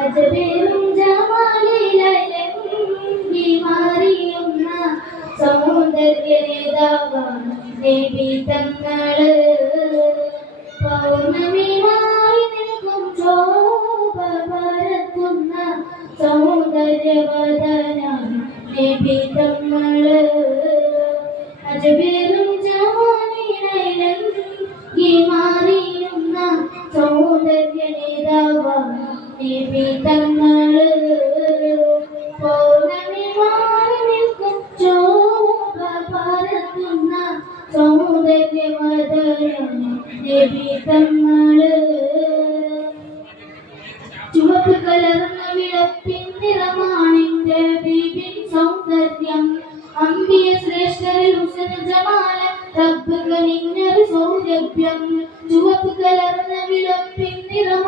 അജബേറും ജമാലിലലങ്കി മാറിയുന്ന സൗന്ദര്യ നേതാവാണ് നബി തങ്ങള്. പൗർണമിയായി നിൽക്കും ശോഭ പരത്തുന്ന സൗന്ദര്യവദനാണ് നബി തങ്ങള്. അജബേറും ജമാലിലലങ്കി മാറിയുന്ന സൗന്ദര്യ നേതാവാണ് നബി തങ്ങള്. പൗർണമിയായി നിൽക്കും ശോഭ പരത്തുന്ന സൗന്ദര്യവദനാണ് നബി തങ്ങള്. ചുവപ്പ് കലർന്ന വിളപ്പിൻ നിറമാണിന്റെ ബീബിൻ സൗന്ദര്യം. അമ്പിയ ശ്രേഷ്ഠരിൽ ഹുസ്ന ജമാല റബ്ബ് കനിഞ്ഞൊരു സൗരഭ്യം. ചുവപ്പ് കലർന്ന വിളപ്പിൻ നിറം